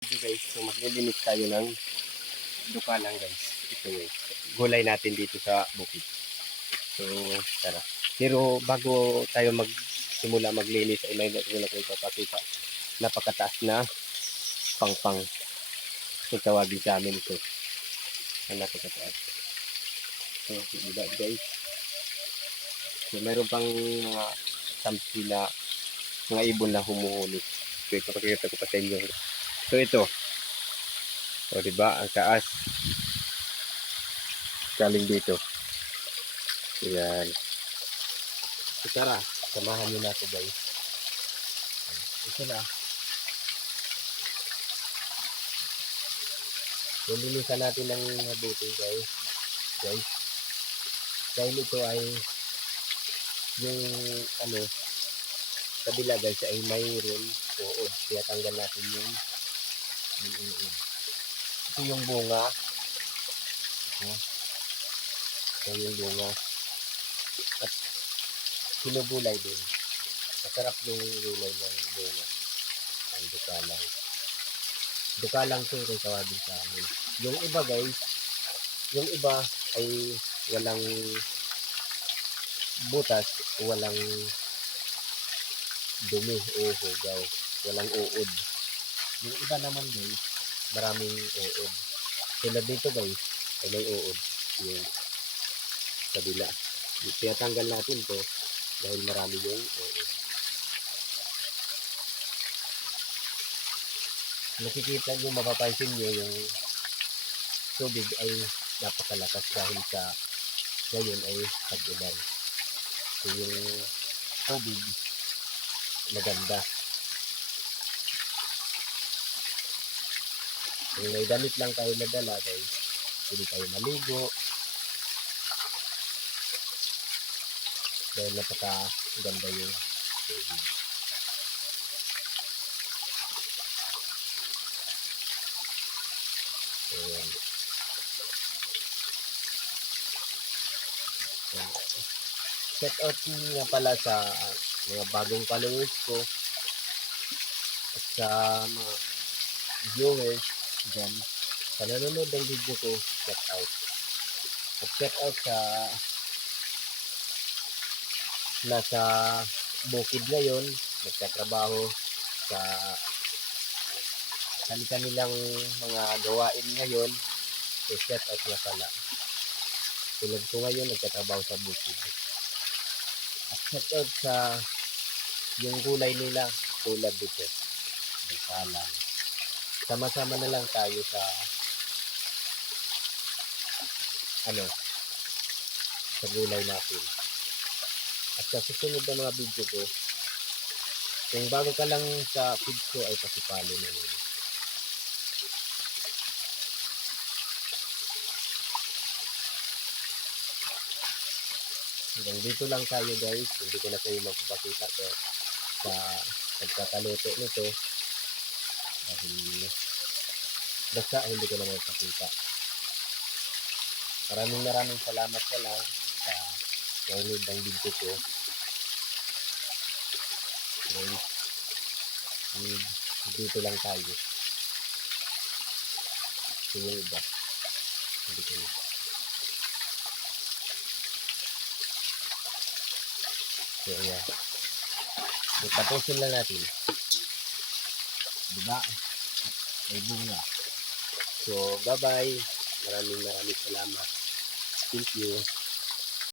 Ito guys, so maglilinis tayo ng dukalang guys. Ito guys, gulay natin dito sa bukid. So, tara. Pero bago tayo magsimula maglinis ay may natin ako ipapakita. Napakataas na pangpang. Kung tawagin sa amin ito. Ang napakataas. So, diba guys? So, mayroon pang mga samsi na mga ibon na humuhulog. So, ipapakita ko pa sa inyo. So, ito. O, diba? Ang taas. Galing dito. Ayan. So, tara. Samahan nyo na ito guys. Ito na. So, linisan natin ng mabuti guys. Guys. Dahil ito ay yung kabila guys ay mayroon uod. Kaya tanggal natin yung uod. Ito yung bunga. Ito yung bunga. At sinugulay din. Masarap yung gulay ng bunga. Ang dukalang. Dukalang ito kung tawagin sa amin. Yung iba guys, yung iba ay walang butas, walang dumi o hugaw, walang uod. Yung iba naman guys, maraming uod. Tulad dito guys, ay may uod. Yung kabila. Kaya tanggal natin to dahil marami yung uod. Nakikita nyo, mapapansin nyo yung tubig ay napakalakas dahil sa ngayon ay tag-ulan. So yung tubig maganda. Kung may damit lang tayo nadala guys, pwede tayo maligo. Dahil napakaganda yung tubig. Ayan. Check out nga pala sa mga bagong followers ko at sa mga viewers dyan. Sa nanonood ng video ko, check out. At check out sa nasa bukid ngayon, nagtatrabaho sa kanilang mga gawain ngayon. So check out nga pala. Tulad ko ngayon, nagtatrabaho sa bukid. At check out sa yung gulay nila tulad dito. Dukalang. Sama-sama na lang tayo sa sa gulay natin. At sa susunod na mga video ko, kung bago ka lang sa feed ko ay pakipalo na lang. Hanggang dito lang tayo guys. Hindi ko na kayo magpapakita ko sa pagkakaluto nito. Dahil basta hindi ko na magpapakita. Maraming salamat pala sa download ng video ko. Dito lang tayo. Ito yung iba. Hindi ko na. So, ayan. So, tapusin lang natin. Diba? May bunga. So, bye-bye. Maraming salamat. Thank you.